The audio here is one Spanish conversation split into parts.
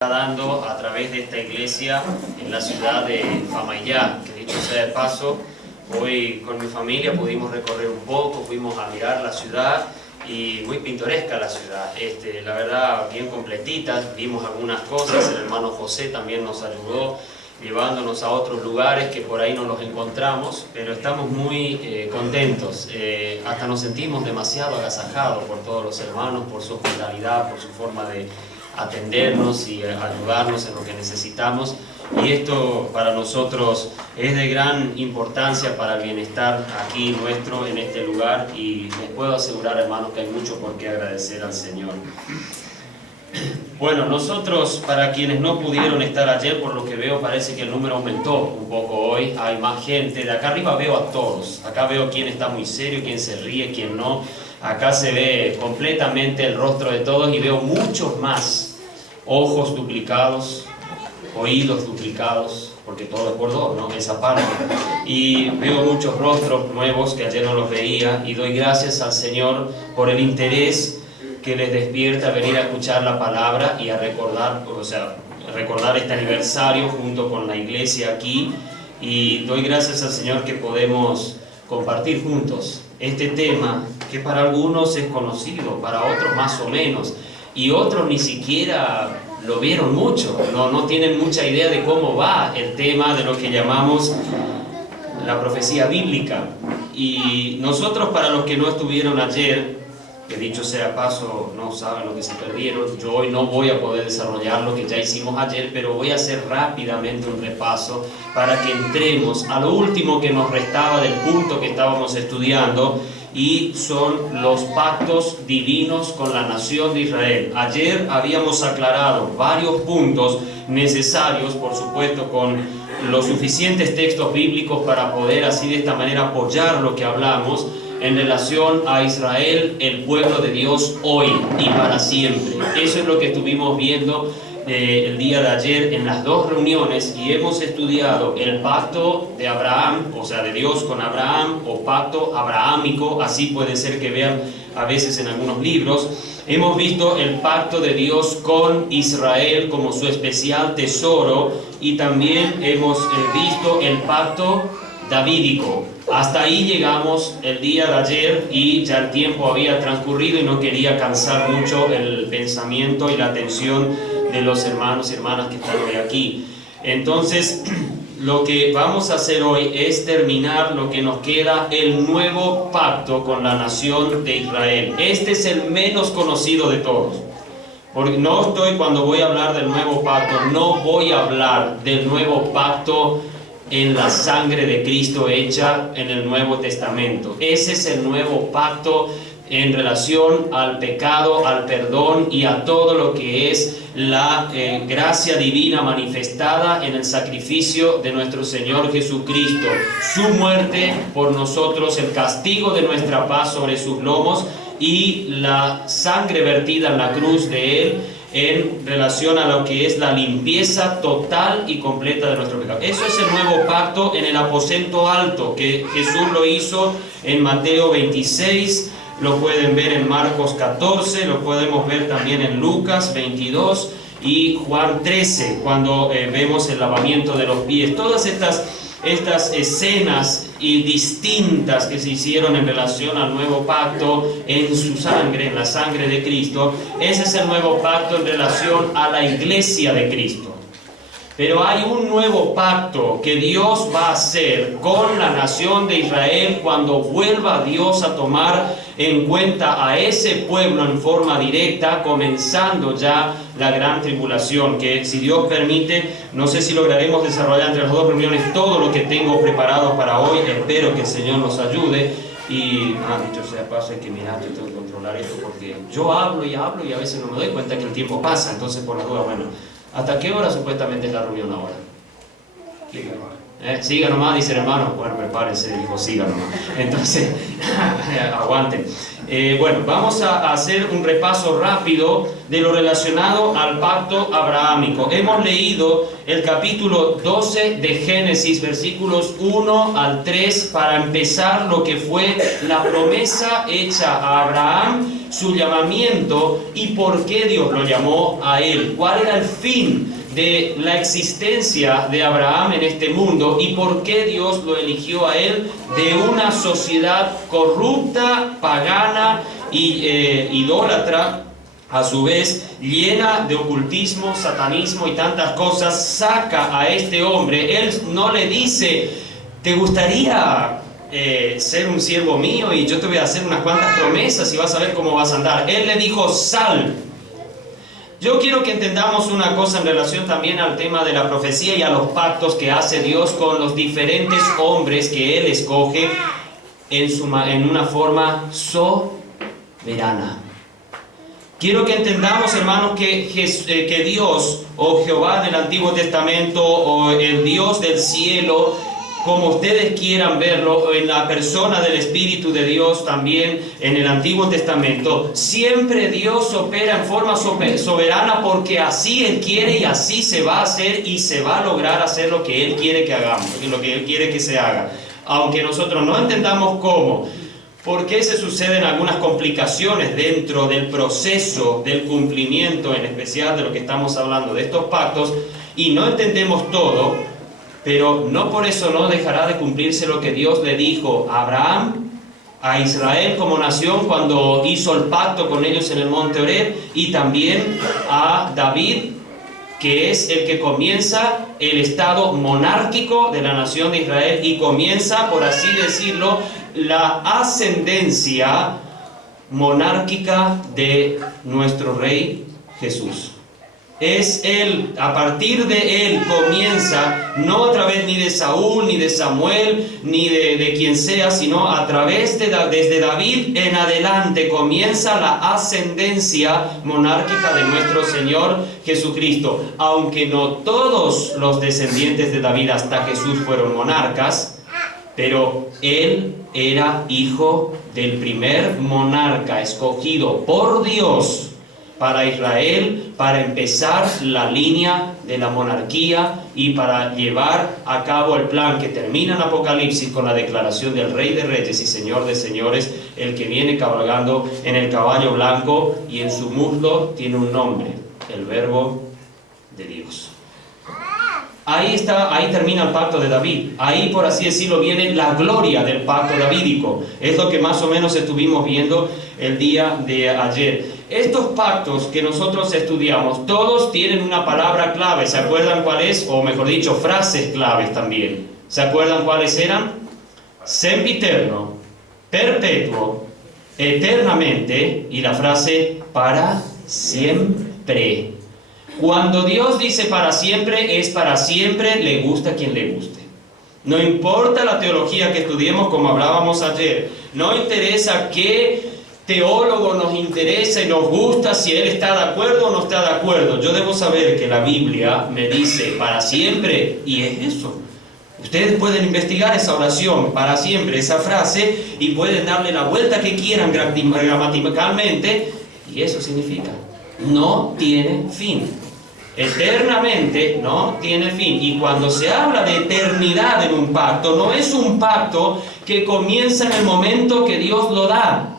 Dando a través de esta iglesia en la ciudad de Famayá, que dicho sea de paso, hoy con mi familia pudimos recorrer un poco, fuimos a mirar la ciudad y muy pintoresca la ciudad, la verdad bien completita, vimos algunas cosas, el hermano José también nos ayudó llevándonos a otros lugares que por ahí no los encontramos, pero estamos muy contentos, hasta nos sentimos demasiado agasajados por todos los hermanos, por su hospitalidad, por su forma de atendernos y ayudarnos en lo que necesitamos, y esto para nosotros es de gran importancia para el bienestar aquí nuestro en este lugar, y les puedo asegurar, hermanos, que hay mucho por qué agradecer al Señor. Bueno, nosotros, para quienes no pudieron estar ayer, por lo que veo parece que el número aumentó un poco hoy, hay más gente. De acá arriba veo a todos, acá veo quién está muy serio, quién se ríe, quién no. Acá se ve completamente el rostro de todos y veo muchos más ojos duplicados, oídos duplicados, porque todo es por dos, ¿no? Esa parte. Y veo muchos rostros nuevos que ayer no los veía, y doy gracias al Señor por el interés que les despierta a venir a escuchar la palabra y a recordar, recordar este aniversario junto con la iglesia aquí. Y doy gracias al Señor que podemos compartir juntos este tema que para algunos es conocido, para otros más o menos, y otros ni siquiera lo vieron mucho, no tienen mucha idea de cómo va el tema de lo que llamamos la profecía bíblica. Y nosotros, para los que no estuvieron ayer, que dicho sea paso, no saben lo que se perdieron, yo hoy no voy a poder desarrollar lo que ya hicimos ayer, pero voy a hacer rápidamente un repaso para que entremos a lo último que nos restaba del punto que estábamos estudiando, y son los pactos divinos con la nación de Israel. Ayer habíamos aclarado varios puntos necesarios, por supuesto con los suficientes textos bíblicos para poder así de esta manera apoyar lo que hablamos en relación a Israel, el pueblo de Dios hoy y para siempre. Eso es lo que estuvimos viendo el día de ayer en las dos reuniones, y hemos estudiado el pacto de Abraham, o sea, de Dios con Abraham, o pacto abrahámico, así puede ser que vean a veces en algunos libros. Hemos visto el pacto de Dios con Israel como su especial tesoro, y también hemos visto el pacto davídico. Hasta ahí llegamos el día de ayer, y ya el tiempo había transcurrido y no quería cansar mucho el pensamiento y la atención de los hermanos y hermanas que están hoy aquí. Entonces, lo que vamos a hacer hoy es terminar lo que nos queda, el nuevo pacto con la nación de Israel. Este es el menos conocido de todos. Porque cuando voy a hablar del nuevo pacto, no voy a hablar del nuevo pacto en la sangre de Cristo hecha en el Nuevo Testamento. Ese es el nuevo pacto en relación al pecado, al perdón y a todo lo que es la gracia divina manifestada en el sacrificio de nuestro Señor Jesucristo. Su muerte por nosotros, el castigo de nuestra paz sobre sus lomos, y la sangre vertida en la cruz de Él en relación a lo que es la limpieza total y completa de nuestro pecado. Eso es el nuevo pacto en el aposento alto, que Jesús lo hizo en Mateo 26, lo pueden ver en Marcos 14, lo podemos ver también en Lucas 22 y Juan 13, cuando vemos el lavamiento de los pies. Todas estas escenas y distintas que se hicieron en relación al nuevo pacto en su sangre, en la sangre de Cristo, ese es el nuevo pacto en relación a la iglesia de Cristo. Pero hay un nuevo pacto que Dios va a hacer con la nación de Israel cuando vuelva Dios a tomar en cuenta a ese pueblo en forma directa, comenzando ya la gran tribulación, que si Dios permite, no sé si lograremos desarrollar entre las dos reuniones todo lo que tengo preparado para hoy. Espero que el Señor nos ayude. Y dicho sea paso, hay que mirar, yo tengo que controlar esto, porque yo hablo y a veces no me doy cuenta que el tiempo pasa. Entonces, por la duda, bueno, ¿hasta qué hora supuestamente es la reunión ahora? Siga nomás, dice el hermano. Bueno, prepárense, dijo, siga nomás. Entonces, aguanten. Bueno, vamos a hacer un repaso rápido de lo relacionado al pacto abrahámico. Hemos leído el capítulo 12 de Génesis, versículos 1 al 3, para empezar lo que fue la promesa hecha a Abraham su llamamiento y por qué Dios lo llamó a él. ¿Cuál era el fin de la existencia de Abraham en este mundo y por qué Dios lo eligió a él de una sociedad corrupta, pagana y idólatra, a su vez llena de ocultismo, satanismo y tantas cosas? Saca a este hombre. Él no le dice: ¿te gustaría ser un siervo mío y yo te voy a hacer unas cuantas promesas y vas a ver cómo vas a andar? Él le dijo: sal. Yo quiero que entendamos una cosa en relación también al tema de la profecía y a los pactos que hace Dios con los diferentes hombres que Él escoge en una forma soberana. Quiero que entendamos, hermanos, que Dios, o Jehová en el Antiguo Testamento, o el Dios del cielo, como ustedes quieran verlo, en la persona del Espíritu de Dios también en el Antiguo Testamento, siempre Dios opera en forma soberana porque así Él quiere y así se va a hacer y se va a lograr hacer lo que Él quiere que hagamos, lo que Él quiere que se haga. Aunque nosotros no entendamos cómo, por qué se suceden algunas complicaciones dentro del proceso del cumplimiento, en especial de lo que estamos hablando, de estos pactos, y no entendemos todo, pero no por eso no dejará de cumplirse lo que Dios le dijo a Abraham, a Israel como nación cuando hizo el pacto con ellos en el monte Horeb, y también a David, que es el que comienza el estado monárquico de la nación de Israel y comienza, por así decirlo, la ascendencia monárquica de nuestro Rey Jesús. Es Él, a partir de Él comienza, no a través ni de Saúl, ni de Samuel, ni de quien sea, sino a través desde David en adelante comienza la ascendencia monárquica de nuestro Señor Jesucristo. Aunque no todos los descendientes de David hasta Jesús fueron monarcas, pero Él era hijo del primer monarca escogido por Dios para Israel, para empezar la línea de la monarquía y para llevar a cabo el plan que termina en Apocalipsis con la declaración del Rey de Reyes y Señor de Señores, el que viene cabalgando en el caballo blanco y en su muslo tiene un nombre: el Verbo de Dios. Ahí termina el pacto de David. Ahí, por así decirlo, viene la gloria del pacto davídico. Es lo que más o menos estuvimos viendo el día de ayer. Estos pactos que nosotros estudiamos, todos tienen una palabra clave. ¿Se acuerdan cuál es? O mejor dicho, frases claves también. ¿Se acuerdan cuáles eran? Sempiterno, perpetuo, eternamente, y la frase para siempre. Cuando Dios dice para siempre, es para siempre, le gusta a quien le guste. No importa la teología que estudiemos, como hablábamos ayer. No interesa qué teólogo nos interesa y nos gusta, si él está de acuerdo o no está de acuerdo. Yo debo saber que la Biblia me dice para siempre, y es eso. Ustedes pueden investigar esa oración, para siempre, esa frase, y pueden darle la vuelta que quieran gramaticalmente, y eso significa: no tiene fin. Eternamente no tiene fin. Y cuando se habla de eternidad en un pacto, no es un pacto que comienza en el momento que Dios lo da.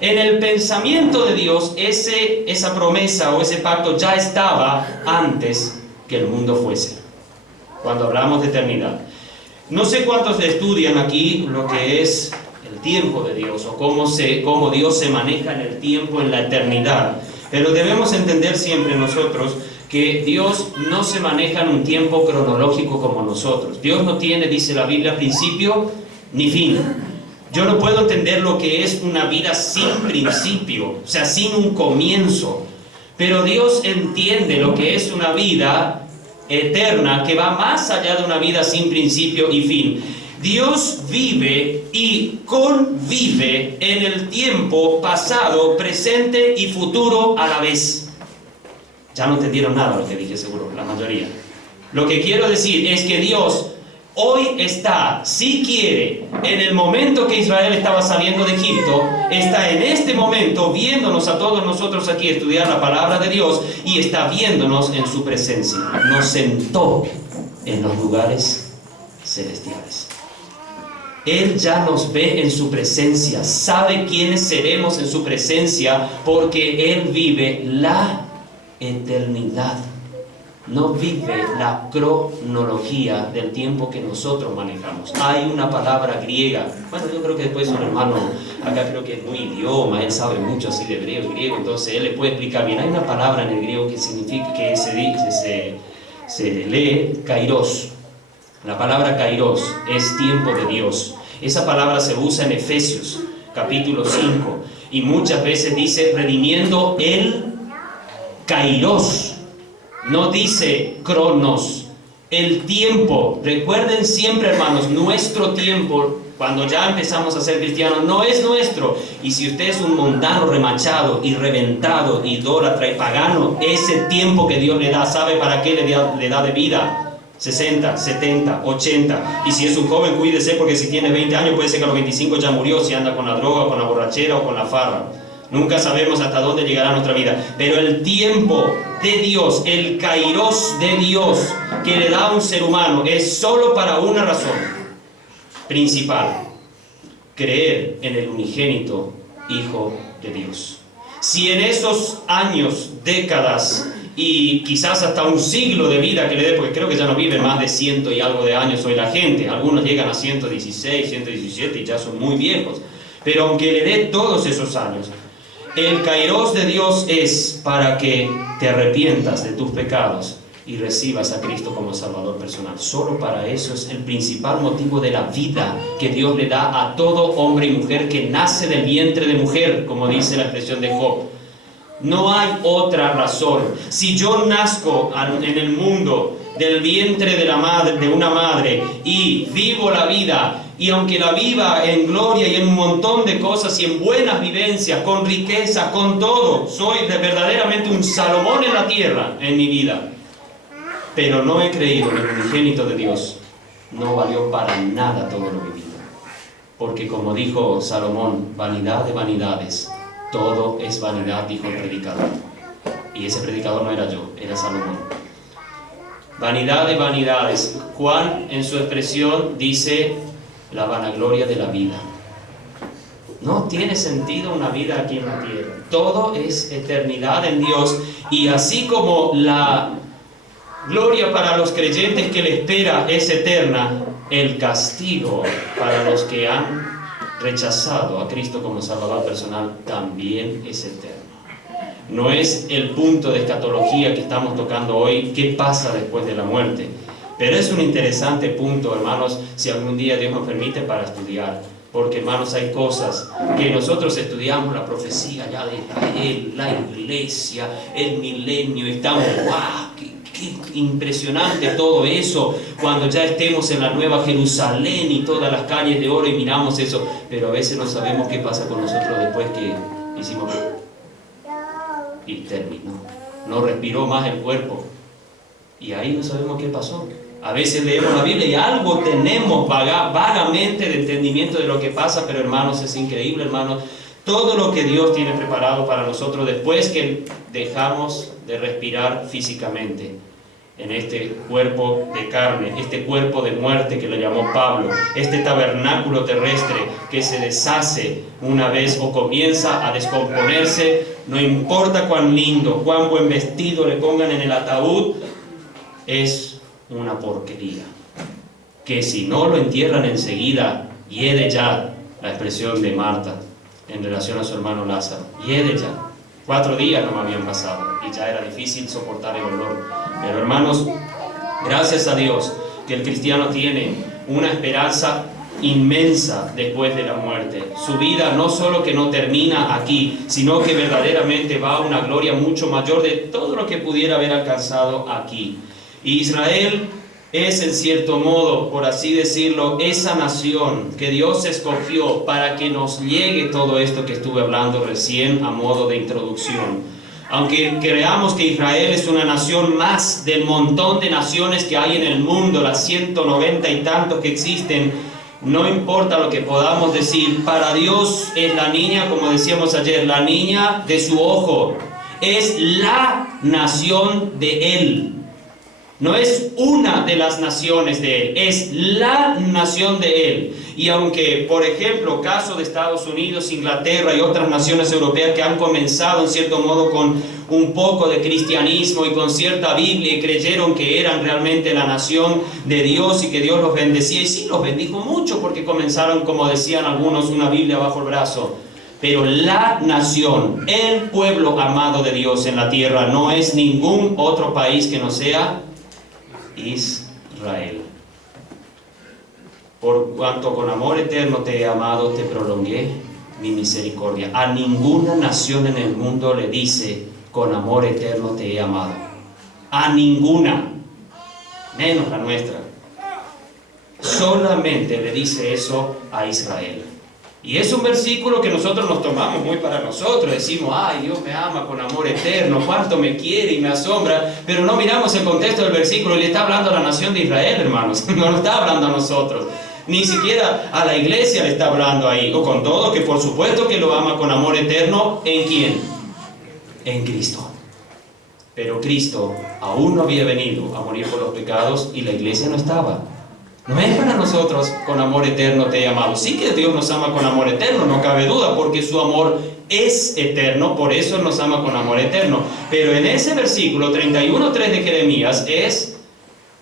En el pensamiento de Dios, esa promesa o ese pacto ya estaba antes que el mundo fuese. Cuando hablamos de eternidad, no sé cuántos estudian aquí lo que es el tiempo de Dios o cómo Dios se maneja en el tiempo, en la eternidad. Pero debemos entender siempre nosotros que Dios no se maneja en un tiempo cronológico como nosotros. Dios no tiene, dice la Biblia, principio ni fin. Yo no puedo entender lo que es una vida sin principio, o sea, sin un comienzo. Pero Dios entiende lo que es una vida eterna que va más allá de una vida sin principio y fin. Dios vive y convive en el tiempo pasado, presente y futuro a la vez. Ya no entendieron nada lo que dije, seguro, la mayoría. Lo que quiero decir es que Dios hoy está, si quiere, en el momento que Israel estaba saliendo de Egipto, está en este momento viéndonos a todos nosotros aquí estudiar la palabra de Dios y está viéndonos en su presencia. Nos sentó en los lugares celestiales. Él ya nos ve en su presencia, sabe quiénes seremos en su presencia, porque Él vive la eternidad. No vive la cronología del tiempo que nosotros manejamos. Hay una palabra griega. Bueno, yo creo que después un hermano, acá creo que es muy idioma, él sabe mucho así de hebreo y griego, entonces él le puede explicar bien. Hay una palabra en el griego que significa, que se lee kairos. La palabra kairos es tiempo de Dios. Esa palabra se usa en Efesios, capítulo 5, y muchas veces dice redimiendo el kairos. No dice cronos, el tiempo. Recuerden siempre, hermanos, nuestro tiempo, cuando ya empezamos a ser cristianos, no es nuestro. Y si usted es un mundano remachado y reventado, idólatra y pagano, ese tiempo que Dios le da, ¿sabe para qué le da de vida? 60, 70, 80. Y si es un joven, cuídese, porque si tiene 20 años, puede ser que a los 25 ya murió, si anda con la droga, con la borrachera o con la farra. Nunca sabemos hasta dónde llegará nuestra vida. Pero el tiempo de Dios, el kairos de Dios que le da a un ser humano, es solo para una razón principal: creer en el unigénito Hijo de Dios. Si en esos años, décadas y quizás hasta un siglo de vida que le dé, porque creo que ya no vive más de 100 y algo de años hoy la gente, algunos llegan a 116, 117 y ya son muy viejos, pero aunque le dé todos esos años, el kairos de Dios es para que te arrepientas de tus pecados y recibas a Cristo como Salvador personal. Solo para eso es el principal motivo de la vida que Dios le da a todo hombre y mujer que nace del vientre de mujer, como dice la expresión de Job. No hay otra razón. Si yo nazco en el mundo del vientre de una madre y vivo la vida, y aunque la viva en gloria y en un montón de cosas y en buenas vivencias, con riqueza, con todo, soy verdaderamente un Salomón en la tierra en mi vida, pero no he creído en el unigénito de Dios, no valió para nada todo lo vivido. Porque como dijo Salomón, vanidad de vanidades, todo es vanidad, dijo el predicador. Y ese predicador no era yo, era Salomón. Vanidad de vanidades. Juan en su expresión dice la vanagloria de la vida. No tiene sentido una vida aquí en la tierra. Todo es eternidad en Dios. Y así como la gloria para los creyentes que le espera es eterna, el castigo para los que han rechazado a Cristo como Salvador personal también es eterno. No es el punto de escatología que estamos tocando hoy, qué pasa después de la muerte. Pero es un interesante punto, hermanos, si algún día Dios nos permite, para estudiar. Porque, hermanos, hay cosas que nosotros estudiamos, la profecía ya de Israel, la iglesia, el milenio, y estamos, ¡wow! Qué impresionante todo eso, cuando ya estemos en la Nueva Jerusalén y todas las calles de oro y miramos eso. Pero a veces no sabemos qué pasa con nosotros después que hicimos y terminó. No respiró más el cuerpo. Y ahí no sabemos qué pasó. A veces leemos la Biblia y algo tenemos vagamente de entendimiento de lo que pasa, pero hermanos, es increíble, hermanos, todo lo que Dios tiene preparado para nosotros después que dejamos de respirar físicamente en este cuerpo de carne, este cuerpo de muerte que le llamó Pablo, este tabernáculo terrestre que se deshace una vez o comienza a descomponerse. No importa cuán lindo, cuán buen vestido le pongan en el ataúd, es una porquería, que si no lo entierran enseguida, hiede ya, la expresión de Marta en relación a su hermano Lázaro, hiede ya. 4 días no me habían pasado y ya era difícil soportar el olor. Pero hermanos, gracias a Dios que el cristiano tiene una esperanza inmensa después de la muerte. Su vida no solo que no termina aquí, sino que verdaderamente va a una gloria mucho mayor de todo lo que pudiera haber alcanzado aquí. Israel es, en cierto modo, por así decirlo, esa nación que Dios escogió para que nos llegue todo esto que estuve hablando recién a modo de introducción. Aunque creamos que Israel es una nación más del montón de naciones que hay en el mundo, las 190 y tantos que existen, no importa lo que podamos decir, para Dios es la niña, como decíamos ayer, la niña de su ojo, es la nación de Él. No es una de las naciones de Él, es la nación de Él. Y aunque, por ejemplo, caso de Estados Unidos, Inglaterra y otras naciones europeas que han comenzado en cierto modo con un poco de cristianismo y con cierta Biblia y creyeron que eran realmente la nación de Dios y que Dios los bendecía, y sí, los bendijo mucho porque comenzaron, como decían algunos, una Biblia bajo el brazo. Pero la nación, el pueblo amado de Dios en la tierra, no es ningún otro país que no sea Israel. Por cuanto con amor eterno te he amado, te prolongué mi misericordia. A ninguna nación en el mundo le dice, con amor eterno te he amado. A ninguna, menos la nuestra. Solamente le dice eso a Israel. Y es un versículo que nosotros nos tomamos muy para nosotros. Decimos, ay, Dios me ama con amor eterno, cuánto me quiere y me asombra. Pero no miramos el contexto del versículo. Y le está hablando a la nación de Israel, hermanos. No lo está hablando a nosotros. Ni siquiera a la iglesia le está hablando ahí. O con todo, que por supuesto que lo ama con amor eterno. ¿En quién? En Cristo. Pero Cristo aún no había venido a morir por los pecados y la iglesia no estaba. No es para nosotros con amor eterno te he amado. Sí que Dios nos ama con amor eterno, no cabe duda, porque su amor es eterno, por eso nos ama con amor eterno. Pero en ese versículo 31:3 de Jeremías es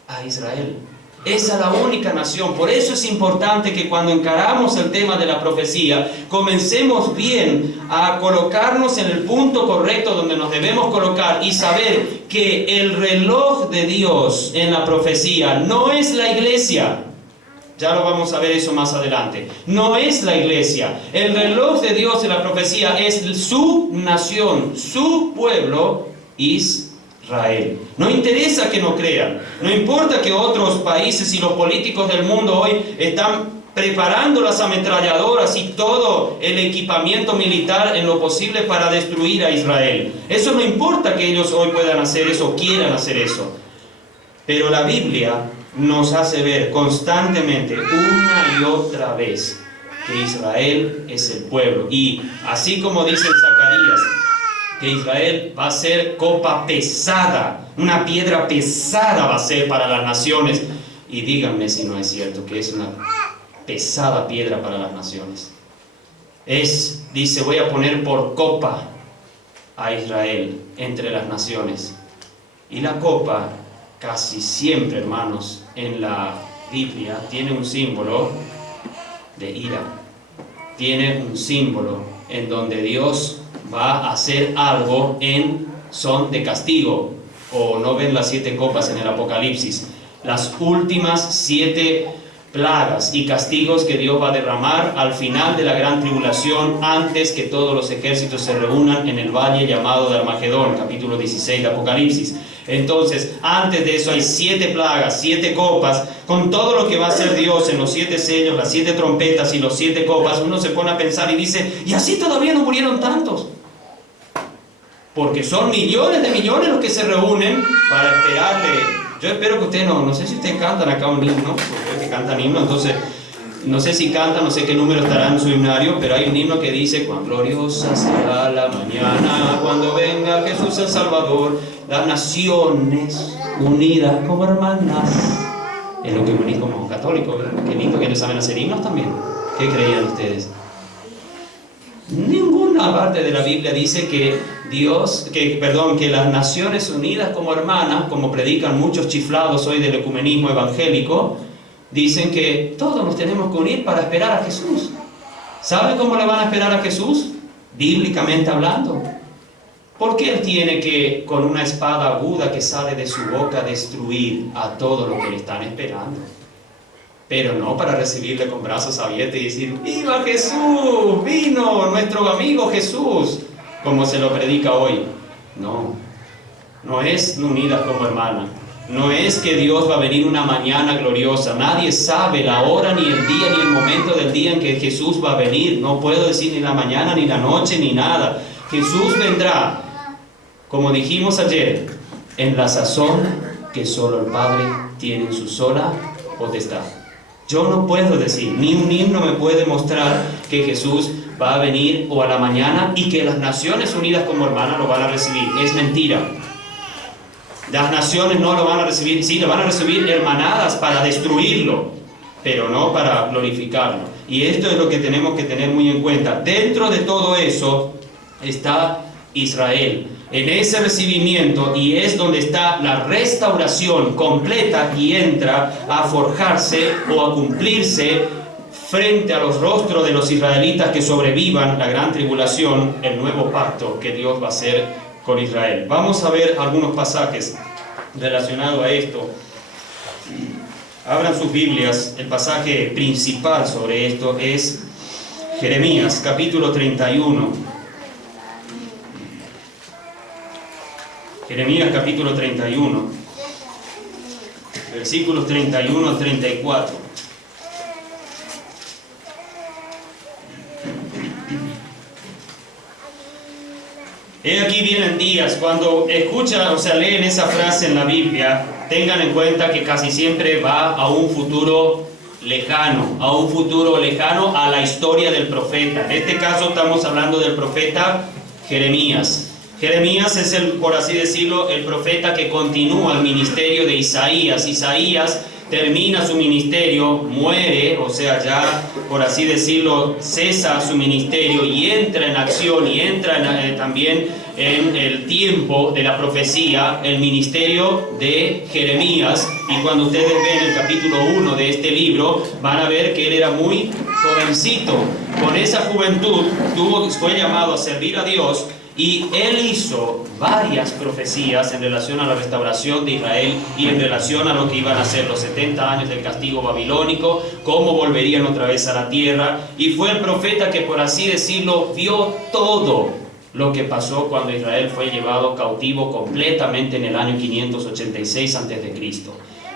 a Israel. Esa es la única nación. Por eso es importante que cuando encaramos el tema de la profecía, comencemos bien a colocarnos en el punto correcto donde nos debemos colocar y saber que el reloj de Dios en la profecía no es la iglesia. Ya lo vamos a ver eso más adelante. No es la iglesia. El reloj de Dios en la profecía es su nación, su pueblo, Israel. No interesa que no crean. No importa que otros países y los políticos del mundo hoy están preparando las ametralladoras y todo el equipamiento militar en lo posible para destruir a Israel. Eso no importa que ellos hoy puedan hacer eso, quieran hacer eso. Pero la Biblia nos hace ver constantemente, una y otra vez, que Israel es el pueblo. Y así como dice Zacarías, que Israel va a ser copa pesada, una piedra pesada va a ser para las naciones. Y díganme si no es cierto que es una pesada piedra para las naciones. Dice, voy a poner por copa a Israel entre las naciones. Y la copa, casi siempre, hermanos, en la Biblia, tiene un símbolo de ira. Tiene un símbolo en donde Dios va a hacer algo en son de castigo. O no ven las 7 copas en el Apocalipsis. Las últimas 7 plagas y castigos que Dios va a derramar al final de la gran tribulación, antes que todos los ejércitos se reúnan en el valle llamado de Armagedón, capítulo 16 de Apocalipsis. Entonces, antes de eso hay 7 plagas, 7 copas, con todo lo que va a hacer Dios en los 7 sellos, las 7 trompetas y los 7 copas. Uno se pone a pensar y dice, ¿y así todavía no murieron tantos? Porque son millones de millones los que se reúnen para esperarle. Yo espero que ustedes no sé si ustedes cantan acá un himno, porque que cantan himno, entonces no sé si cantan, no sé qué número estará en su himnario, pero hay un himno que dice, cuán gloriosa será la mañana, cuando venga Jesús el Salvador, las naciones unidas como hermanas. Es lo que me uní como católico, qué lindo que no saben hacer himnos también. ¿Qué creían ustedes? Ninguna parte de la Biblia dice que que las Naciones Unidas como hermanas, como predican muchos chiflados hoy del ecumenismo evangélico, dicen que todos nos tenemos que unir para esperar a Jesús. ¿Saben cómo le van a esperar a Jesús? Bíblicamente hablando. Porque Él tiene que, con una espada aguda que sale de su boca, destruir a todos los que le están esperando. Pero no para recibirle con brazos abiertos y decir, ¡viva Jesús! ¡Vino nuestro amigo Jesús! Como se lo predica hoy. No es unidas como hermanas. No es que Dios va a venir una mañana gloriosa. Nadie sabe la hora, ni el día, ni el momento del día en que Jesús va a venir. No puedo decir ni la mañana, ni la noche, ni nada. Jesús vendrá, como dijimos ayer, en la sazón que solo el Padre tiene en su sola potestad. Yo no puedo decir, ni un himno me puede mostrar que Jesús va a venir o a la mañana y que las Naciones Unidas como hermanas lo van a recibir. Es mentira. Las naciones no lo van a recibir, sí, lo van a recibir hermanadas para destruirlo, pero no para glorificarlo. Y esto es lo que tenemos que tener muy en cuenta. Dentro de todo eso está Israel, en ese recibimiento, y es donde está la restauración completa y entra a forjarse o a cumplirse frente a los rostros de los israelitas que sobrevivan la gran tribulación, el nuevo pacto que Dios va a hacer con Israel. Vamos a ver algunos pasajes relacionados a esto. Abran sus Biblias. El pasaje principal sobre esto es Jeremías, capítulo 31. Jeremías, capítulo 31, versículos 31 al 34. He aquí vienen días, cuando escuchan, o sea, leen esa frase en la Biblia, tengan en cuenta que casi siempre va a un futuro lejano, a la historia del profeta. En este caso estamos hablando del profeta Jeremías. Jeremías es por así decirlo, el profeta que continúa el ministerio de Isaías. Isaías termina su ministerio, muere, o sea, ya, por así decirlo, cesa su ministerio y entra en acción y entra también en el tiempo de la profecía, el ministerio de Jeremías. Y cuando ustedes ven el capítulo 1 de este libro, van a ver que él era muy jovencito. Con esa juventud fue llamado a servir a Dios. Y él hizo varias profecías en relación a la restauración de Israel y en relación a lo que iban a ser los 70 años del castigo babilónico, cómo volverían otra vez a la tierra. Y fue el profeta que, por así decirlo, vio todo lo que pasó cuando Israel fue llevado cautivo completamente en el año 586 a.C.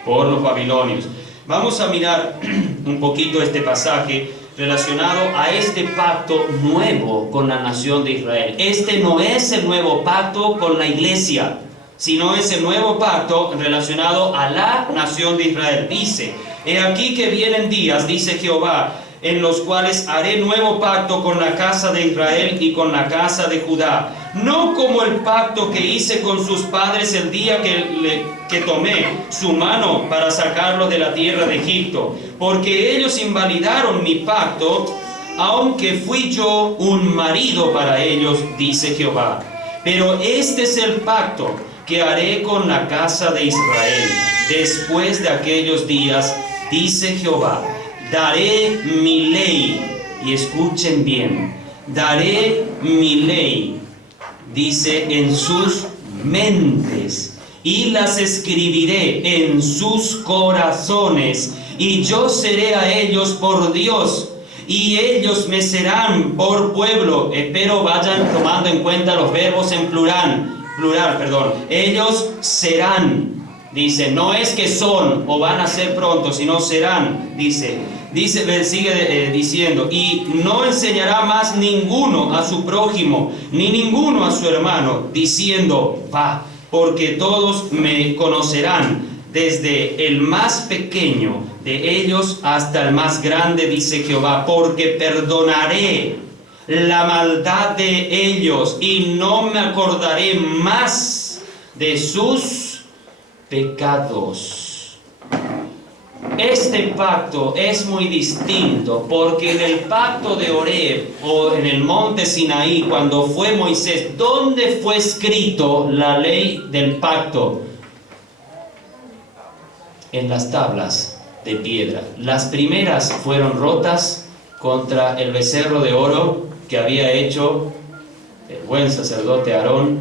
por los babilonios. Vamos a mirar un poquito este pasaje relacionado a este pacto nuevo con la nación de Israel. Este no es el nuevo pacto con la iglesia, sino es el nuevo pacto relacionado a la nación de Israel. Dice, he aquí que vienen días, dice Jehová, en los cuales haré nuevo pacto con la casa de Israel y con la casa de Judá, no como el pacto que hice con sus padres el día que tomé su mano para sacarlos de la tierra de Egipto, porque ellos invalidaron mi pacto, aunque fui yo un marido para ellos, dice Jehová. Pero este es el pacto que haré con la casa de Israel después de aquellos días, dice Jehová. Daré mi ley, y escuchen bien, daré mi ley, dice, en sus mentes, y las escribiré en sus corazones, y yo seré a ellos por Dios, y ellos me serán por pueblo. Espero vayan tomando en cuenta los verbos en plural, ellos serán. Dice, no es que son o van a ser pronto, sino serán, sigue diciendo, y no enseñará más ninguno a su prójimo, ni ninguno a su hermano, diciendo, va, porque todos me conocerán, desde el más pequeño de ellos hasta el más grande, dice Jehová, porque perdonaré la maldad de ellos y no me acordaré más de sus pecados. Este pacto es muy distinto, porque en el pacto de Horeb o en el monte Sinaí, cuando fue Moisés, ¿dónde fue escrito la ley del pacto? En las tablas de piedra. Las primeras fueron rotas contra el becerro de oro que había hecho el buen sacerdote Aarón,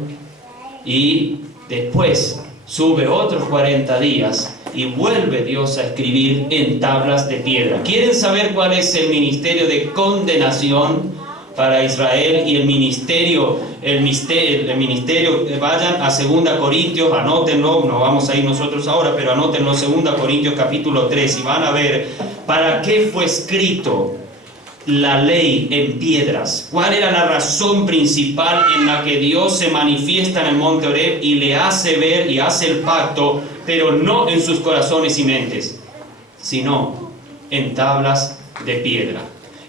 y después sube otros 40 días y vuelve Dios a escribir en tablas de piedra. ¿Quieren saber cuál es el ministerio de condenación para Israel y el ministerio? Vayan a 2 Corintios, anótenlo, no vamos a ir nosotros ahora, pero anótenlo, 2 Corintios capítulo 3, y van a ver para qué fue escrito la ley en piedras. ¿Cuál era la razón principal en la que Dios se manifiesta en el monte Horeb y le hace ver y hace el pacto, pero no en sus corazones y mentes, sino en tablas de piedra?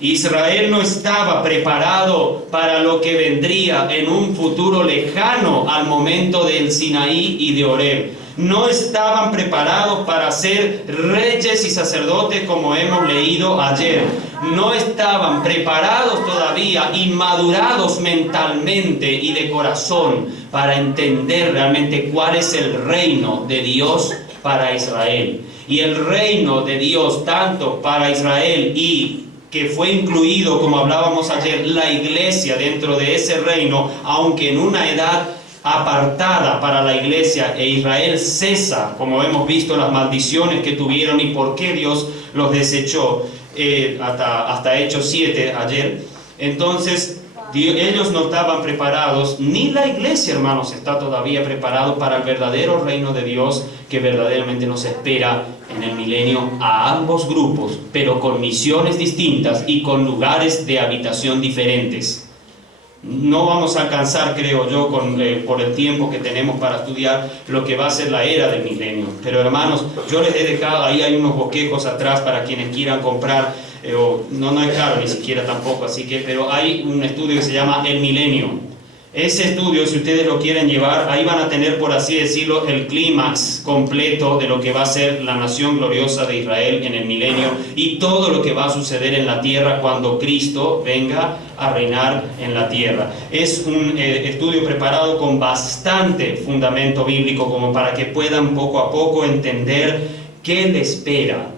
Israel no estaba preparado para lo que vendría en un futuro lejano al momento del Sinaí y de Horeb. No estaban preparados para ser reyes y sacerdotes como hemos leído ayer. No estaban preparados todavía y madurados mentalmente y de corazón para entender realmente cuál es el reino de Dios para Israel. Y el reino de Dios tanto para Israel y que fue incluido, como hablábamos ayer, la iglesia dentro de ese reino, aunque en una edad apartada para la iglesia, e Israel cesa, como hemos visto, las maldiciones que tuvieron y por qué Dios los desechó, hasta Hechos 7 ayer. Entonces ellos no estaban preparados, ni la iglesia, hermanos, está todavía preparado para el verdadero reino de Dios que verdaderamente nos espera en el milenio a ambos grupos, pero con misiones distintas y con lugares de habitación diferentes. No vamos a alcanzar, creo yo, por el tiempo que tenemos para estudiar lo que va a ser la era del milenio. Pero hermanos, yo les he dejado, ahí hay unos bosquejos atrás para quienes quieran comprar, no es caro ni siquiera tampoco, así que, pero hay un estudio que se llama El Milenio. Ese estudio, si ustedes lo quieren llevar, ahí van a tener, por así decirlo, el clímax completo de lo que va a ser la nación gloriosa de Israel en el milenio y todo lo que va a suceder en la tierra cuando Cristo venga a reinar en la tierra. Es un estudio preparado con bastante fundamento bíblico como para que puedan poco a poco entender qué le espera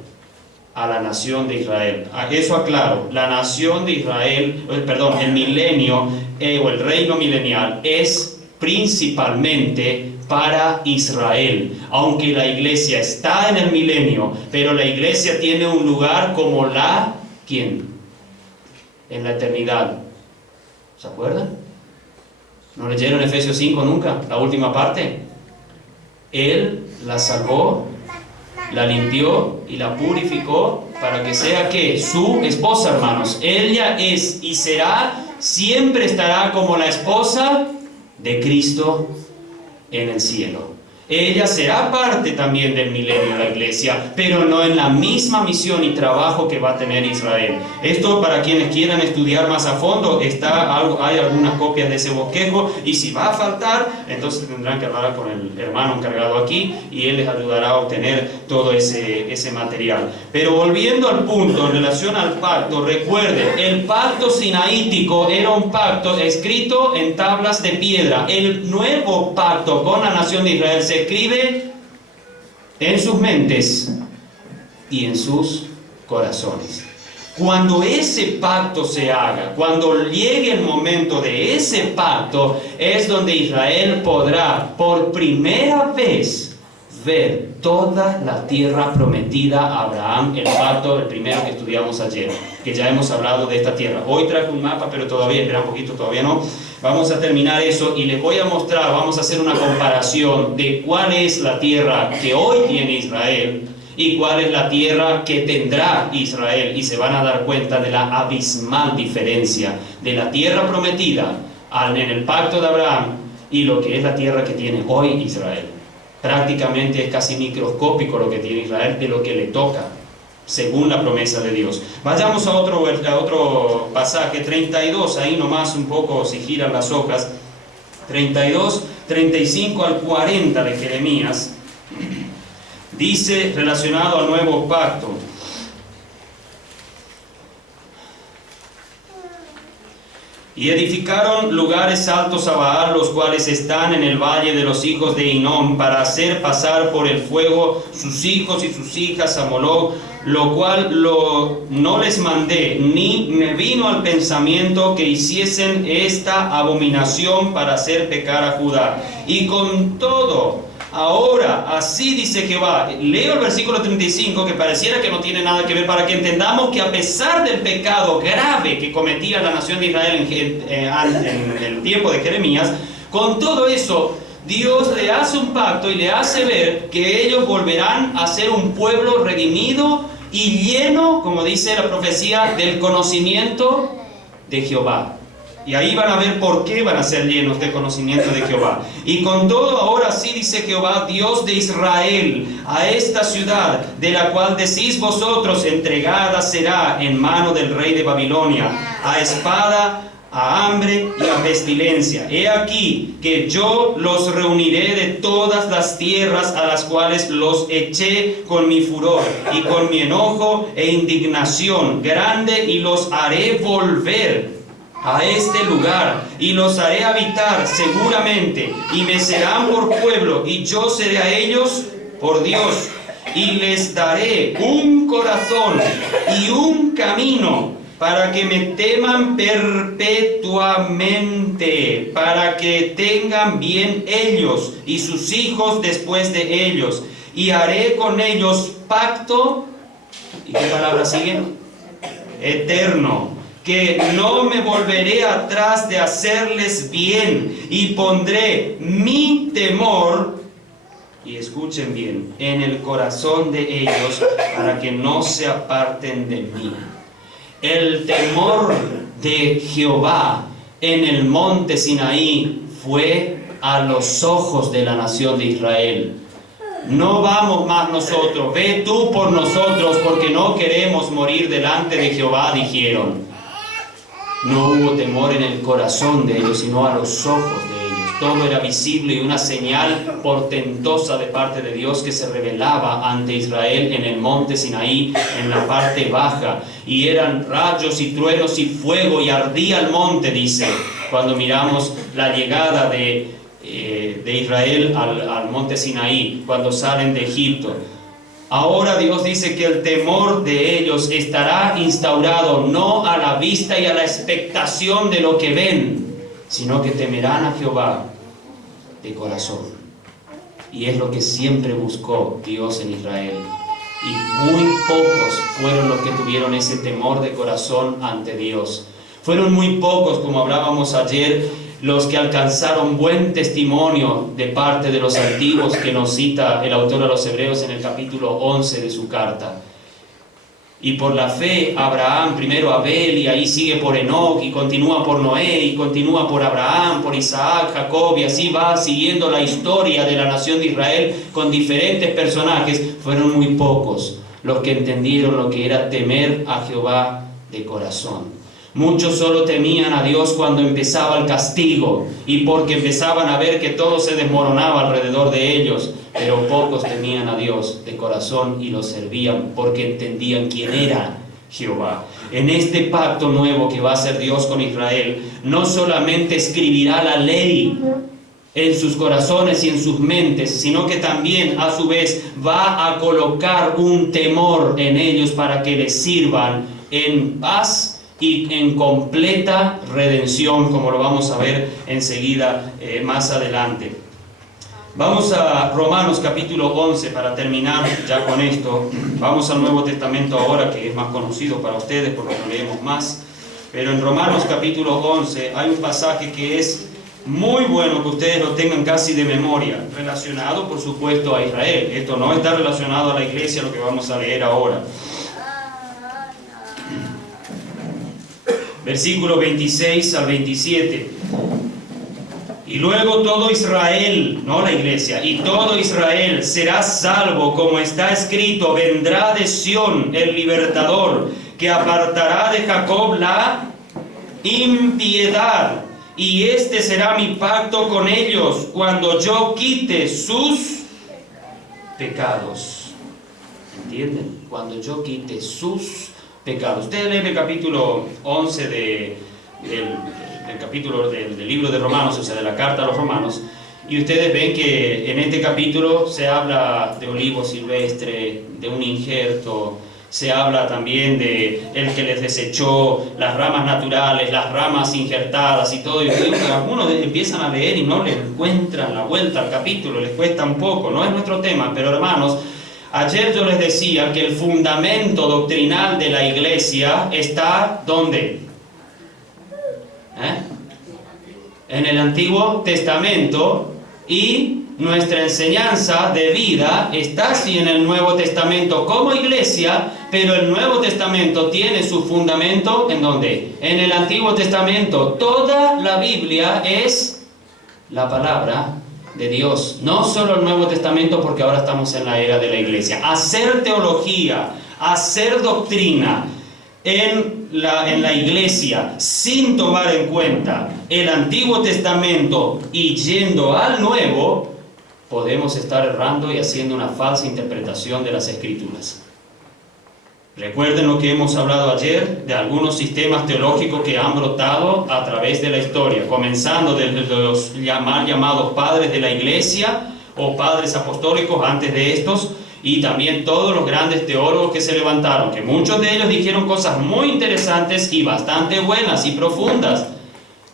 a la nación de Israel. Eso aclaro, la nación de Israel, el milenio o el reino milenial es principalmente para Israel, aunque la iglesia está en el milenio, pero la iglesia tiene un lugar como ¿quién? En la eternidad. ¿Se acuerdan? ¿No leyeron Efesios 5 nunca? La última parte. Él la salvó, la limpió y la purificó para que sea que su esposa, hermanos. Ella es y será, siempre estará como la esposa de Cristo en el cielo. Ella será parte también del milenio de la iglesia, pero no en la misma misión y trabajo que va a tener Israel. Esto, para quienes quieran estudiar más a fondo, hay algunas copias de ese bosquejo, y si va a faltar, entonces tendrán que hablar con el hermano encargado aquí y él les ayudará a obtener todo ese material. Pero volviendo al punto en relación al pacto, recuerden, el pacto sinaítico era un pacto escrito en tablas de piedra. El nuevo pacto con la nación de Israel se escribe en sus mentes y en sus corazones. Cuando ese pacto se haga, cuando llegue el momento de ese pacto, es donde Israel podrá por primera vez ver toda la tierra prometida a Abraham, el pacto, el primero que estudiamos ayer, que ya hemos hablado de esta tierra. Hoy traje un mapa, pero todavía, espera un poquito, todavía no. Vamos a terminar eso y les voy a mostrar, vamos a hacer una comparación de cuál es la tierra que hoy tiene Israel y cuál es la tierra que tendrá Israel, y se van a dar cuenta de la abismal diferencia de la tierra prometida en el pacto de Abraham y lo que es la tierra que tiene hoy Israel. Prácticamente es casi microscópico lo que tiene Israel de lo que le toca, según la promesa de Dios. Vayamos a otro pasaje, 32, ahí nomás un poco si giran las hojas, 32, 35 al 40 de Jeremías, dice relacionado al nuevo pacto: y edificaron lugares altos a Baal, los cuales están en el valle de los hijos de Hinnom, para hacer pasar por el fuego sus hijos y sus hijas a Moloc, lo cual no les mandé, ni me vino al pensamiento que hiciesen esta abominación para hacer pecar a Judá. Y con todo, ahora, así dice Jehová. Leo el versículo 35, que pareciera que no tiene nada que ver, para que entendamos que a pesar del pecado grave que cometía la nación de Israel en el tiempo de Jeremías, con todo eso, Dios le hace un pacto y le hace ver que ellos volverán a ser un pueblo redimido y lleno, como dice la profecía, del conocimiento de Jehová. Y ahí van a ver por qué van a ser llenos de conocimiento de Jehová. Y con todo, ahora sí dice Jehová, Dios de Israel, a esta ciudad, de la cual decís vosotros, entregada será en mano del rey de Babilonia, a espada, a hambre y a pestilencia. He aquí que yo los reuniré de todas las tierras a las cuales los eché con mi furor y con mi enojo e indignación grande, y los haré volver a este lugar, y los haré habitar seguramente, y me serán por pueblo, y yo seré a ellos por Dios, y les daré un corazón y un camino, para que me teman perpetuamente, para que tengan bien ellos y sus hijos después de ellos, y haré con ellos pacto, ¿y qué palabra sigue? Eterno, que no me volveré atrás de hacerles bien, y pondré mi temor, y escuchen bien, en el corazón de ellos, para que no se aparten de mí. El temor de Jehová en el monte Sinaí fue a los ojos de la nación de Israel. No vamos más nosotros, ve tú por nosotros, porque no queremos morir delante de Jehová, dijeron. No hubo temor en el corazón de ellos, sino a los ojos de ellos. Todo era visible y una señal portentosa de parte de Dios que se revelaba ante Israel en el monte Sinaí, en la parte baja. Y eran rayos y truenos y fuego, y ardía el monte, dice, cuando miramos la llegada de Israel al monte Sinaí, cuando salen de Egipto. Ahora Dios dice que el temor de ellos estará instaurado no a la vista y a la expectación de lo que ven, sino que temerán a Jehová de corazón. Y es lo que siempre buscó Dios en Israel. Y muy pocos fueron los que tuvieron ese temor de corazón ante Dios. Fueron muy pocos, como hablábamos ayer, los que alcanzaron buen testimonio de parte de los antiguos, que nos cita el autor a los Hebreos en el capítulo 11 de su carta. Y por la fe, Abraham, primero Abel, y ahí sigue por Enoc, y continúa por Noé, y continúa por Abraham, por Isaac, Jacob, y así va siguiendo la historia de la nación de Israel con diferentes personajes. Fueron muy pocos los que entendieron lo que era temer a Jehová de corazón. Muchos solo temían a Dios cuando empezaba el castigo, y porque empezaban a ver que todo se desmoronaba alrededor de ellos. Pero pocos temían a Dios de corazón y lo servían porque entendían quién era Jehová. En este pacto nuevo que va a hacer Dios con Israel, no solamente escribirá la ley en sus corazones y en sus mentes, sino que también a su vez va a colocar un temor en ellos para que les sirvan en paz y en completa redención, como lo vamos a ver enseguida más adelante. Vamos a Romanos capítulo 11 para terminar ya con esto. Vamos al Nuevo Testamento ahora, que es más conocido para ustedes porque lo leemos más. Pero en Romanos capítulo 11 hay un pasaje que es muy bueno que ustedes lo tengan casi de memoria, relacionado por supuesto a Israel. Esto no está relacionado a la iglesia, lo que vamos a leer ahora. Versículo 26 al 27. Y luego todo Israel, no la iglesia, y todo Israel será salvo, como está escrito: vendrá de Sión el libertador, que apartará de Jacob la impiedad. Y este será mi pacto con ellos, cuando yo quite sus pecados. ¿Entienden? Cuando yo quite sus pecados. Ustedes leen el capítulo 11 del capítulo del libro de Romanos, o sea, de la carta a los Romanos, y ustedes ven que en este capítulo se habla de olivo silvestre, de un injerto, se habla también de el que les desechó, las ramas naturales, las ramas injertadas y todo. Y algunos empiezan a leer y no le encuentran la vuelta al capítulo, les cuesta un poco, no es nuestro tema, pero hermanos, ayer yo les decía que el fundamento doctrinal de la iglesia está ¿dónde? En el Antiguo Testamento, y nuestra enseñanza de vida está así en el Nuevo Testamento como iglesia, Pero el Nuevo Testamento tiene su fundamento ¿en dónde? En el Antiguo Testamento. Toda la Biblia es la palabra de Dios. No solo el Nuevo Testamento, porque ahora estamos en la era de la iglesia. Hacer teología, hacer doctrina en la iglesia sin tomar en cuenta el Antiguo Testamento y yendo al Nuevo, podemos estar errando y haciendo una falsa interpretación de las Escrituras. Recuerden lo que hemos hablado ayer de algunos sistemas teológicos que han brotado a través de la historia, comenzando desde los mal llamados padres de la iglesia o padres apostólicos antes de estos, y también todos los grandes teólogos que se levantaron, que muchos de ellos dijeron cosas muy interesantes y bastante buenas y profundas,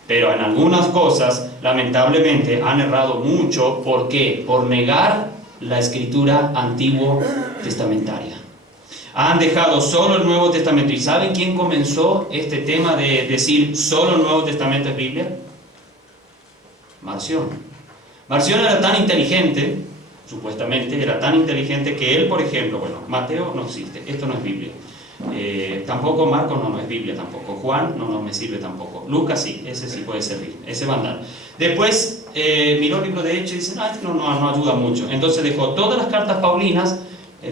pero en algunas cosas lamentablemente han errado mucho. ¿Por qué? Por negar la escritura antiguo testamentaria. Han dejado solo el Nuevo Testamento. ¿Y saben quién comenzó este tema de decir solo el Nuevo Testamento es Biblia? Marción. Marción era tan inteligente, supuestamente era tan inteligente, que él, por ejemplo, bueno, Mateo no existe, esto no es Biblia. Tampoco Marcos no es Biblia tampoco. Juan no me sirve tampoco. Lucas sí, ese sí puede servir, ese va a andar. Después miró el libro de Hechos y dice, no ayuda mucho. Entonces dejó todas las cartas paulinas.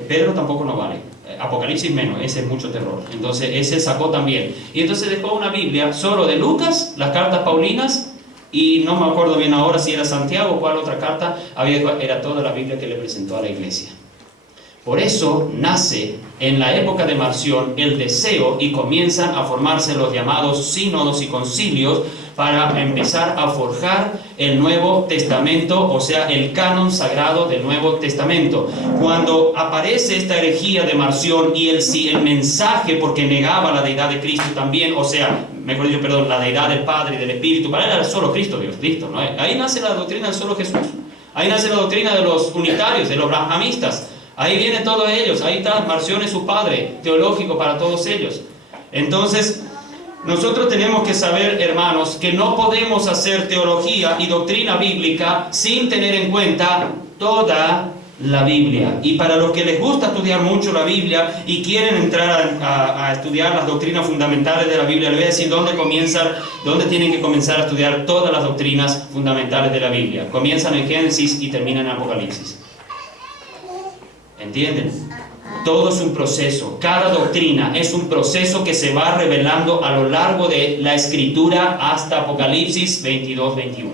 Pedro tampoco no vale. Apocalipsis menos, ese es mucho terror. Entonces ese sacó también. Y entonces dejó una Biblia solo de Lucas, las cartas paulinas, y no me acuerdo bien ahora si era Santiago o cuál otra carta, era toda la Biblia que le presentó a la iglesia. Por eso nace en la época de Marción el deseo y comienzan a formarse los llamados sínodos y concilios para empezar a forjar el Nuevo Testamento, o sea, el canon sagrado del Nuevo Testamento. Cuando aparece esta herejía de Marción y el mensaje, porque negaba la deidad de Cristo también, o sea, la deidad del Padre y del Espíritu, para él era solo Cristo, Dios, listo, ¿no? Ahí nace la doctrina del solo Jesús, ahí nace la doctrina de los unitarios, de los brahmanistas. Ahí vienen todos ellos, ahí está, Marción es su padre teológico para todos ellos. Entonces, nosotros tenemos que saber, hermanos, que no podemos hacer teología y doctrina bíblica sin tener en cuenta toda la Biblia. Y para los que les gusta estudiar mucho la Biblia y quieren entrar a estudiar las doctrinas fundamentales de la Biblia, les voy a decir dónde tienen que comenzar a estudiar todas las doctrinas fundamentales de la Biblia. Comienzan en Génesis y terminan en Apocalipsis. ¿Entienden? Todo es un proceso. Cada doctrina es un proceso que se va revelando a lo largo de la Escritura hasta Apocalipsis 22-21.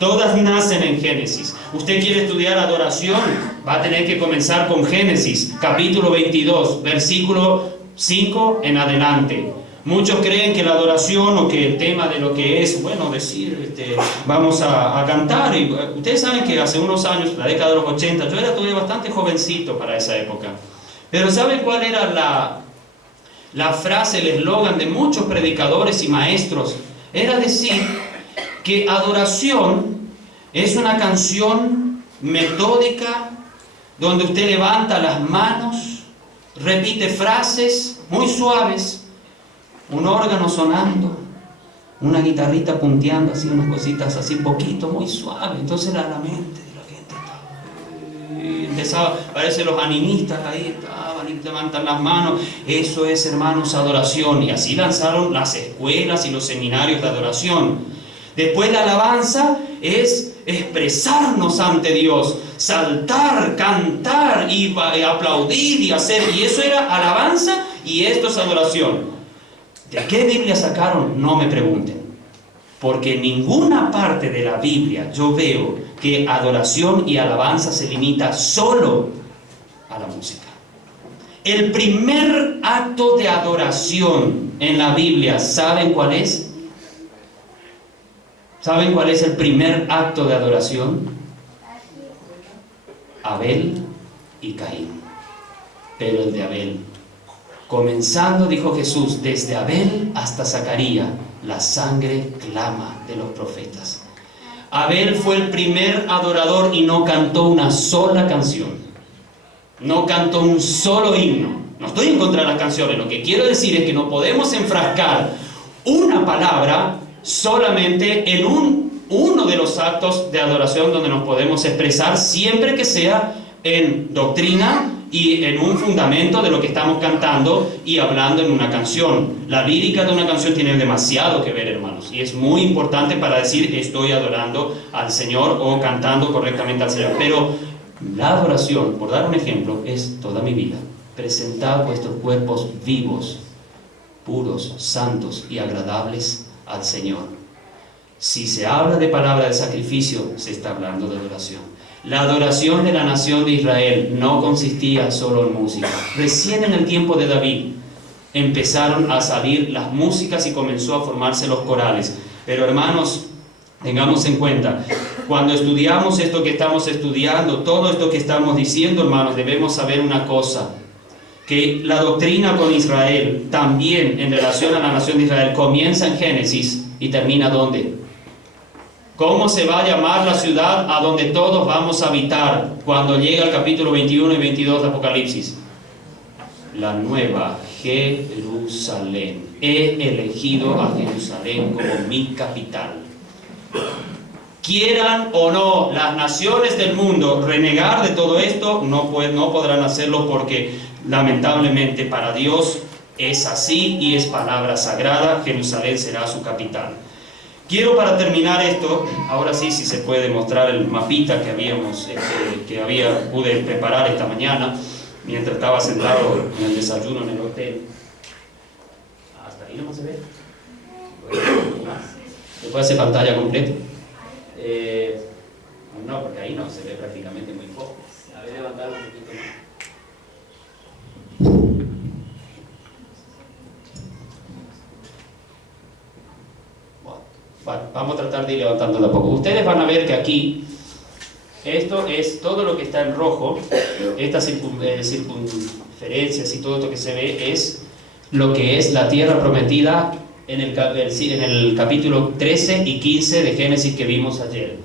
Todas nacen en Génesis. Usted quiere estudiar adoración, va a tener que comenzar con Génesis, capítulo 22, versículo 5 en adelante. Muchos creen que la adoración o que el tema de lo que es, bueno, decir, vamos a cantar. Y ustedes saben que hace unos años, la década de los 80, yo era todavía bastante jovencito para esa época. Pero ¿saben cuál era la frase, el eslogan de muchos predicadores y maestros? Era decir que adoración es una canción metódica donde usted levanta las manos, repite frases muy suaves, un órgano sonando, una guitarrita punteando así, unas cositas así, poquito, muy suave. Entonces la mente de la gente empezaba, parece los animistas ahí estaban y levantan las manos. Eso es, hermanos, adoración. Y así lanzaron las escuelas y los seminarios de adoración. Después la alabanza es expresarnos ante Dios, saltar, cantar y aplaudir y hacer. Y eso era alabanza y esto es adoración. ¿De qué Biblia sacaron? No me pregunten. Porque en ninguna parte de la Biblia yo veo que adoración y alabanza se limita solo a la música. El primer acto de adoración en la Biblia, ¿saben cuál es? ¿Saben cuál es el primer acto de adoración? Abel y Caín. Pero el de Abel. Comenzando, dijo Jesús, desde Abel hasta Zacarías, la sangre clama de los profetas. Abel fue el primer adorador y no cantó una sola canción. No cantó un solo himno. No estoy en contra de las canciones. Lo que quiero decir es que no podemos enfrascar una palabra solamente en uno de los actos de adoración donde nos podemos expresar, siempre que sea en doctrina y en un fundamento de lo que estamos cantando y hablando en una canción. La lírica de una canción tiene demasiado que ver, hermanos, y es muy importante para decir estoy adorando al Señor o cantando correctamente al Señor. Pero la adoración, por dar un ejemplo, es toda mi vida. Presentad vuestros cuerpos vivos, puros, santos y agradables al Señor. Si se habla de palabra de sacrificio, se está hablando de adoración. La adoración de la nación de Israel no consistía solo en música. Recién en el tiempo de David empezaron a salir las músicas y comenzó a formarse los corales. Pero hermanos, tengamos en cuenta, cuando estudiamos esto que estamos estudiando, todo esto que estamos diciendo, hermanos, debemos saber una cosa, que la doctrina con Israel, también en relación a la nación de Israel, comienza en Génesis y termina ¿dónde? ¿Cómo se va a llamar la ciudad a donde todos vamos a habitar cuando llega el capítulo 21 y 22 de Apocalipsis? La nueva Jerusalén. He elegido a Jerusalén como mi capital. Quieran o no las naciones del mundo renegar de todo esto, no podrán hacerlo porque lamentablemente para Dios es así y es palabra sagrada. Jerusalén será su capital. Quiero para terminar esto, ahora sí, si se puede mostrar el mapita pude preparar esta mañana mientras estaba sentado en el desayuno en el hotel. Hasta ahí nomás se ve. ¿Se puede hacer pantalla completa? No, porque ahí no se ve prácticamente muy poco. A ver, levantar un poquito más. Bueno, vamos a tratar de ir levantando de a poco. Ustedes van a ver que aquí, esto es todo lo que está en rojo, estas circunferencias y todo esto que se ve es lo que es la tierra prometida en el capítulo 13 y 15 de Génesis que vimos ayer.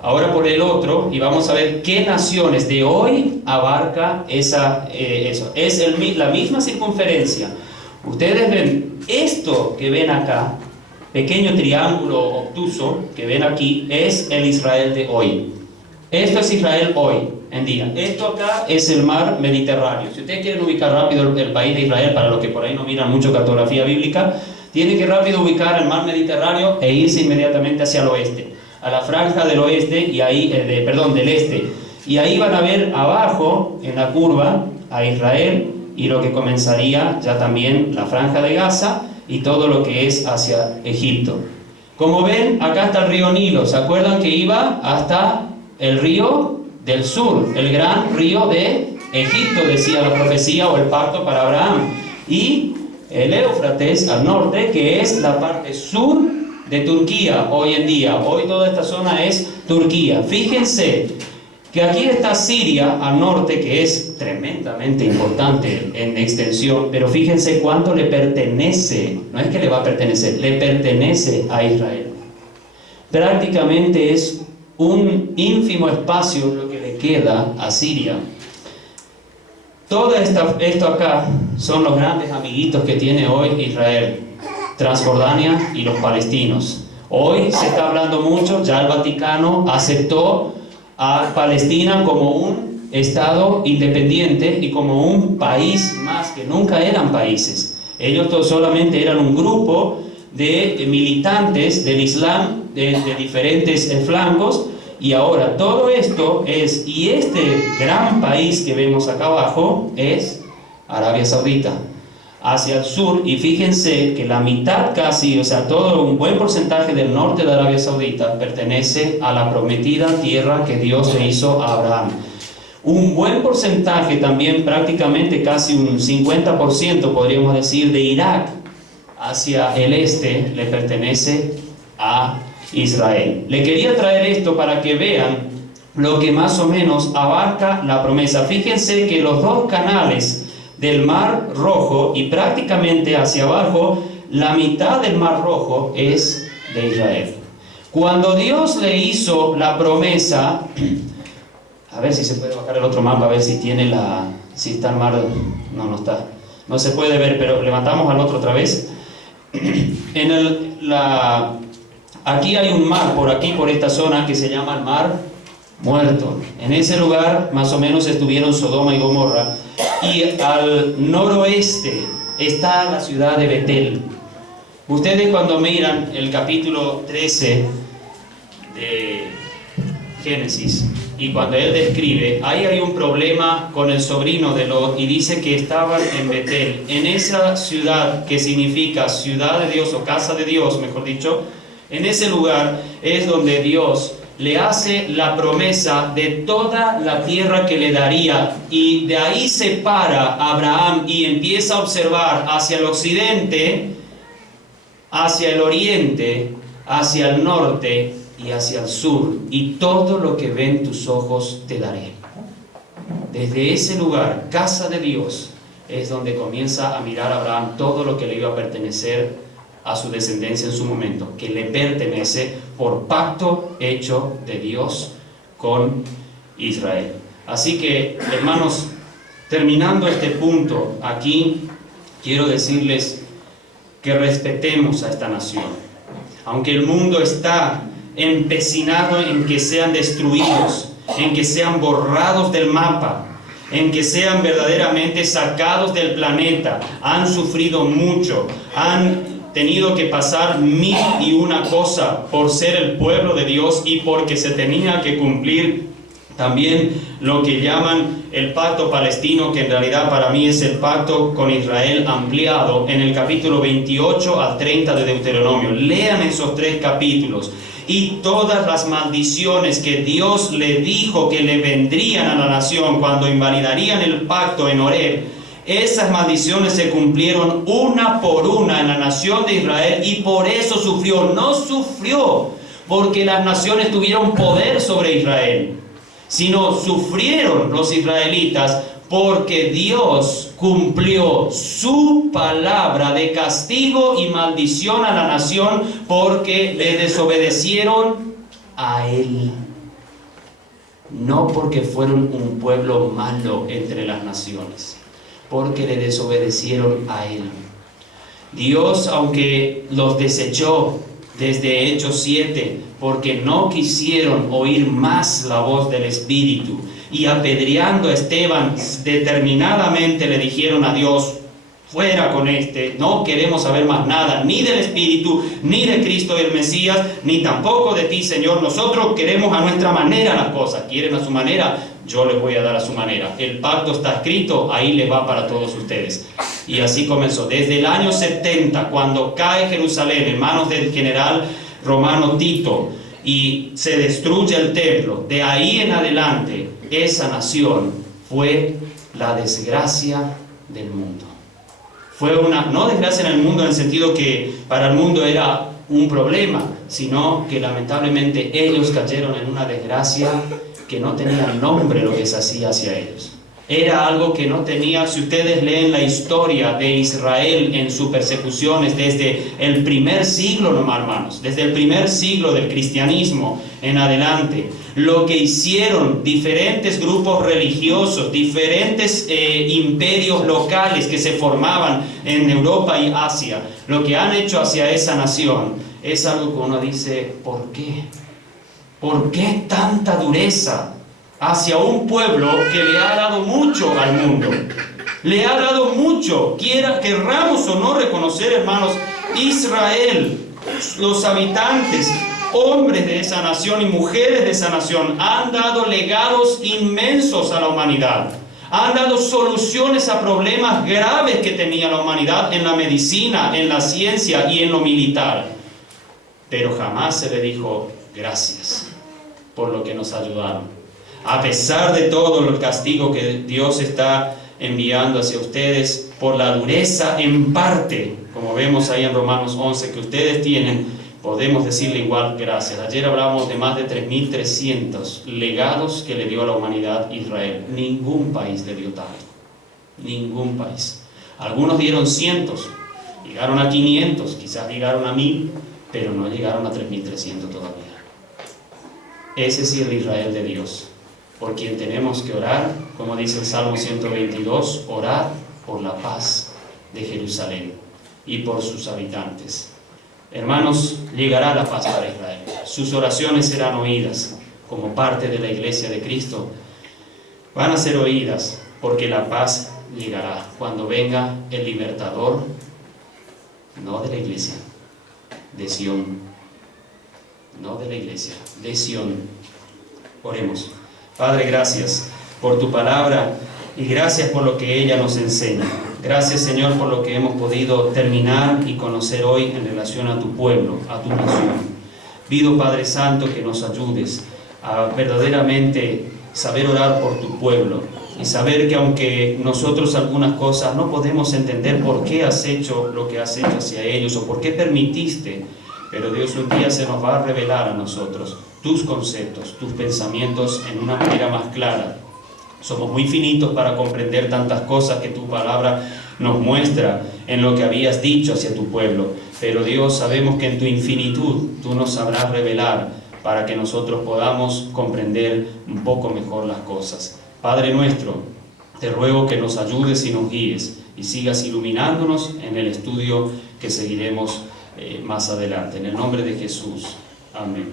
Ahora por el otro, y vamos a ver qué naciones de hoy abarca eso. Es la misma circunferencia. Ustedes ven esto que ven acá, pequeño triángulo obtuso que ven aquí, es el Israel de hoy. Esto es Israel hoy en día. Esto acá es el mar Mediterráneo. Si ustedes quieren ubicar rápido el país de Israel, para los que por ahí no miran mucho cartografía bíblica, tienen que rápido ubicar el mar Mediterráneo e irse inmediatamente hacia el oeste, a la franja del oeste y ahí, del este. Y ahí van a ver abajo en la curva a Israel y lo que comenzaría ya también la franja de Gaza y todo lo que es hacia Egipto. Como ven, acá está el río Nilo. ¿Se acuerdan que iba hasta el río del sur? El gran río de Egipto, decía la profecía o el pacto para Abraham. Y el Éufrates al norte, que es la parte sur de Turquía hoy en día. Hoy toda esta zona es Turquía. Fíjense que aquí está Siria al norte, que es tremendamente importante en extensión, pero fíjense cuánto le pertenece, no es que le va a pertenecer, le pertenece a Israel. Prácticamente es un ínfimo espacio lo que le queda a Siria. Todo esto acá son los grandes amiguitos que tiene hoy Israel, Transjordania y los palestinos. Hoy se está hablando mucho, ya el Vaticano aceptó a Palestina como un estado independiente y como un país más, que nunca eran países. Ellos solamente eran un grupo de militantes del Islam de diferentes flancos, y ahora todo esto es, y este gran país que vemos acá abajo es Arabia Saudita, hacia el sur, y fíjense que la mitad casi, o sea, todo un buen porcentaje del norte de Arabia Saudita pertenece a la prometida tierra que Dios le hizo a Abraham. Un buen porcentaje también, prácticamente casi un 50% podríamos decir, de Irak hacia el este le pertenece a Israel. Le quería traer esto para que vean lo que más o menos abarca la promesa. Fíjense que los dos canales del Mar Rojo y prácticamente hacia abajo, la mitad del Mar Rojo es de Israel. Cuando Dios le hizo la promesa, a ver si se puede bajar el otro mapa, a ver si tiene si está el mar, no está, no se puede ver, pero levantamos al otro otra vez. Aquí hay un mar, por aquí, por esta zona, que se llama el Mar muerto. En ese lugar más o menos estuvieron Sodoma y Gomorra, y al noroeste está la ciudad de Betel. Ustedes cuando miran el capítulo 13 de Génesis, y cuando él describe, ahí hay un problema con el sobrino de Lot, y dice que estaban en Betel, en esa ciudad que significa ciudad de Dios o casa de Dios, mejor dicho. En ese lugar es donde Dios le hace la promesa de toda la tierra que le daría, y de ahí se para Abraham y empieza a observar hacia el occidente, hacia el oriente, hacia el norte y hacia el sur, y todo lo que ven tus ojos te daré. Desde ese lugar, casa de Dios, es donde comienza a mirar a Abraham todo lo que le iba a pertenecer a su descendencia en su momento, que le pertenece por pacto hecho de Dios con Israel. Así que, hermanos, terminando este punto aquí, quiero decirles que respetemos a esta nación. Aunque el mundo está empecinado en que sean destruidos, en que sean borrados del mapa, en que sean verdaderamente sacados del planeta, han sufrido mucho, han tenido que pasar 1001 cosas por ser el pueblo de Dios, y porque se tenía que cumplir también lo que llaman el pacto palestino, que en realidad para mí es el pacto con Israel ampliado, en el capítulo 28 al 30 de Deuteronomio. Lean esos 3 capítulos, y todas las maldiciones que Dios le dijo que le vendrían a la nación cuando invalidarían el pacto en Horeb, esas maldiciones se cumplieron una por una en la nación de Israel, y por eso sufrió. No sufrió porque las naciones tuvieron poder sobre Israel, sino sufrieron los israelitas porque Dios cumplió su palabra de castigo y maldición a la nación, porque le desobedecieron a Él. No porque fueron un pueblo malo entre las naciones, porque le desobedecieron a Él. Dios, aunque los desechó desde Hechos 7, porque no quisieron oír más la voz del Espíritu, y apedreando a Esteban determinadamente le dijeron a Dios: fuera con este, no queremos saber más nada, ni del Espíritu, ni de Cristo el Mesías, ni tampoco de ti, Señor. Nosotros queremos a nuestra manera las cosas. ¿Quieren a su manera? Yo les voy a dar a su manera. El pacto está escrito, ahí les va para todos ustedes. Y así comenzó. Desde el año 70, cuando cae Jerusalén en manos del general romano Tito y se destruye el templo, de ahí en adelante esa nación fue la desgracia del mundo. Fue una, no desgracia en el mundo en el sentido que para el mundo era un problema, sino que lamentablemente ellos cayeron en una desgracia que no tenía nombre lo que se hacía hacia ellos. Era algo que no tenía. Si ustedes leen la historia de Israel en sus persecuciones desde el primer siglo, nomás hermanos, desde el primer siglo del cristianismo en adelante, lo que hicieron diferentes grupos religiosos, diferentes imperios locales que se formaban en Europa y Asia, lo que han hecho hacia esa nación es algo que uno dice: ¿por qué? ¿Por qué tanta dureza hacia un pueblo que le ha dado mucho al mundo? Le ha dado mucho. Querramos o no reconocer, hermanos, Israel, los habitantes, hombres de esa nación y mujeres de esa nación, han dado legados inmensos a la humanidad. Han dado soluciones a problemas graves que tenía la humanidad en la medicina, en la ciencia y en lo militar. Pero jamás se le dijo: gracias por lo que nos ayudaron. A pesar de todo el castigo que Dios está enviando hacia ustedes por la dureza en parte, como vemos ahí en Romanos 11, que ustedes tienen, podemos decirle igual gracias. Ayer hablamos de más de 3.300 legados que le dio a la humanidad Israel. Ningún país le dio tanto. Ningún país. Algunos dieron cientos, llegaron a 500, quizás llegaron a 1.000, pero no llegaron a 3.300 todavía. Ese sí es el Israel de Dios, por quien tenemos que orar, como dice el Salmo 122, orar por la paz de Jerusalén y por sus habitantes. Hermanos, llegará la paz para Israel. Sus oraciones serán oídas como parte de la iglesia de Cristo, van a ser oídas, porque la paz llegará cuando venga el libertador, no de la iglesia, de Sión, no de la iglesia, de Sión. Oremos. Padre, gracias por tu palabra y gracias por lo que ella nos enseña. Gracias, Señor, por lo que hemos podido terminar y conocer hoy en relación a tu pueblo, a tu nación. Pido, Padre Santo, que nos ayudes a verdaderamente saber orar por tu pueblo y saber que aunque nosotros algunas cosas no podemos entender por qué has hecho lo que has hecho hacia ellos o por qué permitiste, pero Dios, un día se nos va a revelar a nosotros tus conceptos, tus pensamientos en una manera más clara. Somos muy finitos para comprender tantas cosas que tu palabra nos muestra en lo que habías dicho hacia tu pueblo. Pero Dios, sabemos que en tu infinitud tú nos sabrás revelar para que nosotros podamos comprender un poco mejor las cosas. Padre nuestro, te ruego que nos ayudes y nos guíes y sigas iluminándonos en el estudio que seguiremos más adelante. En el nombre de Jesús. Amén.